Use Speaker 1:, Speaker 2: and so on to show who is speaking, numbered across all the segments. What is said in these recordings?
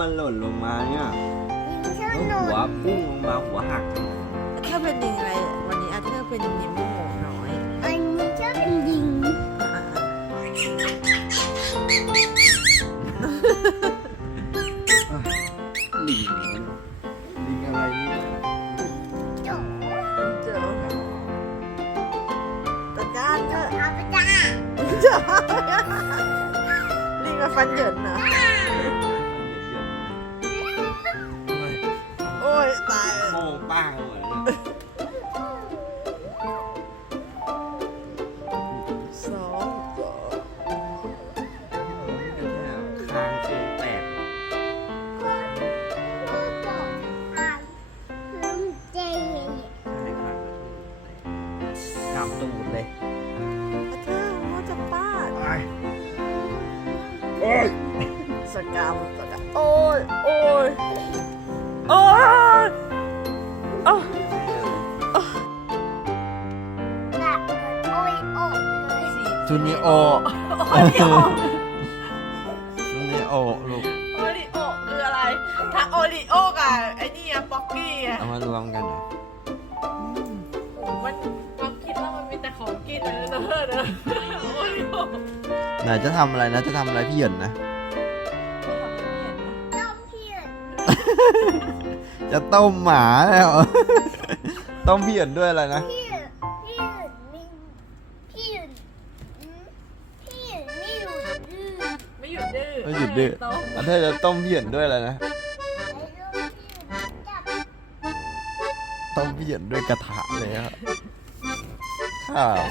Speaker 1: มันหล่นลงมาเนี่ย
Speaker 2: ลิงชอบ
Speaker 1: แล้ว
Speaker 2: หนู
Speaker 1: หัวพุ่งลงมาหัวหัก
Speaker 3: เธอเป็นลิงอะไร วันนี้อาเธอร์เป็นลิงโมโหน้อย
Speaker 2: อันนี้ชอบเป็นลิง
Speaker 3: อะ
Speaker 1: ลิงลิงอะไรเนี่ย
Speaker 2: โจ
Speaker 3: เจอจัดการเถอะ
Speaker 2: เอาไปจ้า
Speaker 3: เจอลิงมาฟันเหยินเหรอ โม่
Speaker 1: งป้างหมดเลย
Speaker 3: สองสอง
Speaker 1: คางเชิงแตก
Speaker 2: เจ
Speaker 1: ทำตูดเลย
Speaker 3: อาเธอร์ว่าจะป้าด
Speaker 1: โอ้ย
Speaker 3: สกามสกามโอ้ยโอ้ยโอ้ย โอ้ย
Speaker 2: แบบโอ้ยโอ้เลย
Speaker 1: จูนิโอ
Speaker 3: โอริโอ
Speaker 1: จูนิโอลูก
Speaker 3: โอริโอคืออะไรถ้าโอริโอกับไอ้นี่อะป๊อกกี้อะ
Speaker 1: เอามารวมกันเหรอ
Speaker 3: มันความคิดแล้วมันมีแต่ของกินนะเนอะเนอะโอริโอ
Speaker 1: ไหนจะทำอะไรนะ จะทำอะไรพี่เหยินนะ
Speaker 2: ต้มเพียน
Speaker 1: จะต้มหมาแล้ว ต้มพี่เหยินด้วยอะไรนะ
Speaker 2: พี่พี่มีพี่พี่ไม่หยุดดื้อ
Speaker 3: ไม่หยุดดื้อ
Speaker 1: ไม่หยุดดื้อ
Speaker 3: โต
Speaker 1: แล้วเธอจะต้มพี่เหยินด้วยอะไรนะ
Speaker 2: ไอ้ลูกพี่จับ
Speaker 1: ต้มพี่เหยินด้วยกระทะเลยครับข้าว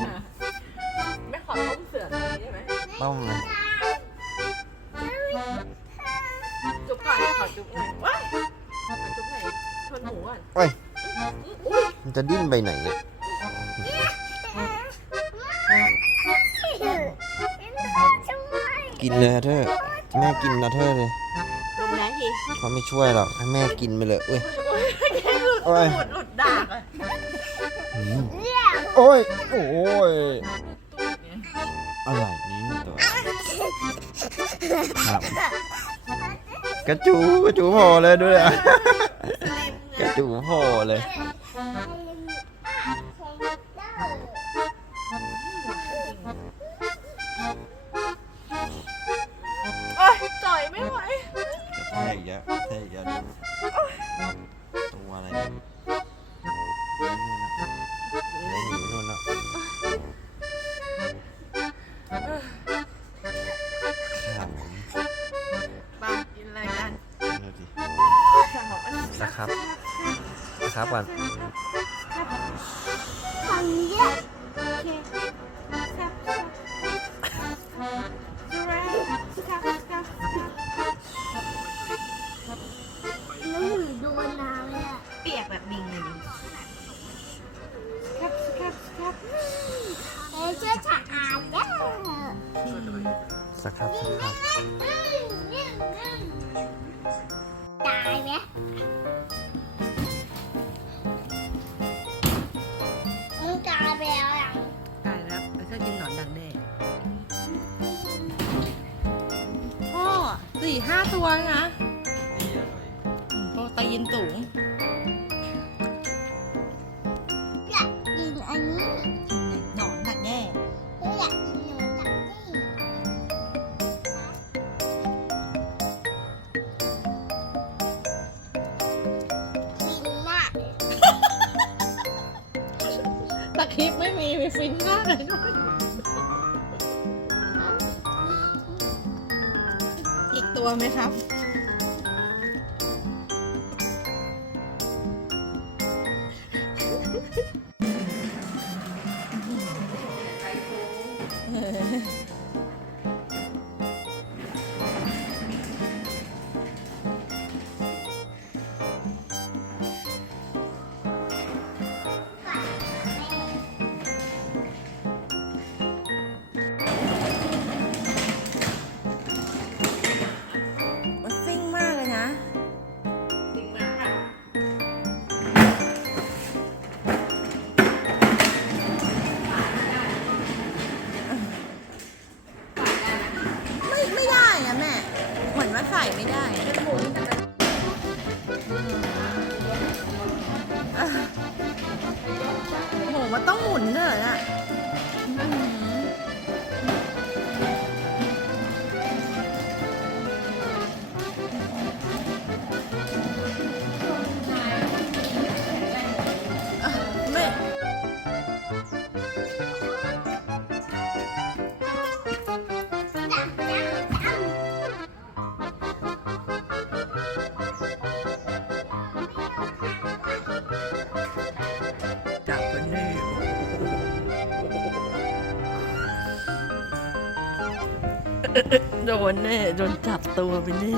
Speaker 3: ไม่ขอต้มเสือตรงนี้ได้ไหม
Speaker 1: ต้มเลย
Speaker 3: จุ๊บก่อนขอจุ๊บหน่อย หมูก่อน
Speaker 1: เอ้ย
Speaker 3: อุ้ย
Speaker 1: มันจะดิ้นไปไหนเนี่ยกินเลยเธอแม่กินนะเธอเลย
Speaker 3: ลงได้ที
Speaker 1: เขาไม่ช่วยหรอกให้แม่กินไปเลยเอ้ย
Speaker 3: โอ้ยแค่หลุด
Speaker 1: โอ้ย
Speaker 3: หลุดหลุดดากอะ
Speaker 1: อืมโอ้ยโอ้ยอะไรนี่ตัวครับกระจูกระจูโผล่เลยด้วยอะ กระจูโห่เลย ครับ
Speaker 3: ก่อน
Speaker 2: ทำเยอะ
Speaker 3: แซ่บแซ่บดูแลแซ่บแซ่บ
Speaker 2: น้ำมือโดนน้ำเลยอะ
Speaker 3: เปียกแบบบิงเลยดิแซ่บแซ่บแซ่บ
Speaker 2: เอ้ยชื่อฉะอาดเด้อ
Speaker 1: สักครับสักครับ
Speaker 2: ตายไหม
Speaker 3: ห้าตัวนะโปรตีนสูง
Speaker 2: อยากกินอันนี้
Speaker 3: หนอนดักแด้
Speaker 2: อยากกินหนูจักนี่ฟินมาก
Speaker 3: ตะคลิปไม่มีมีฟินมากเลยด้วย ตัวไหมครับ มันขายไม่ได้
Speaker 4: โดนแน่โดนจับตัวไปแน่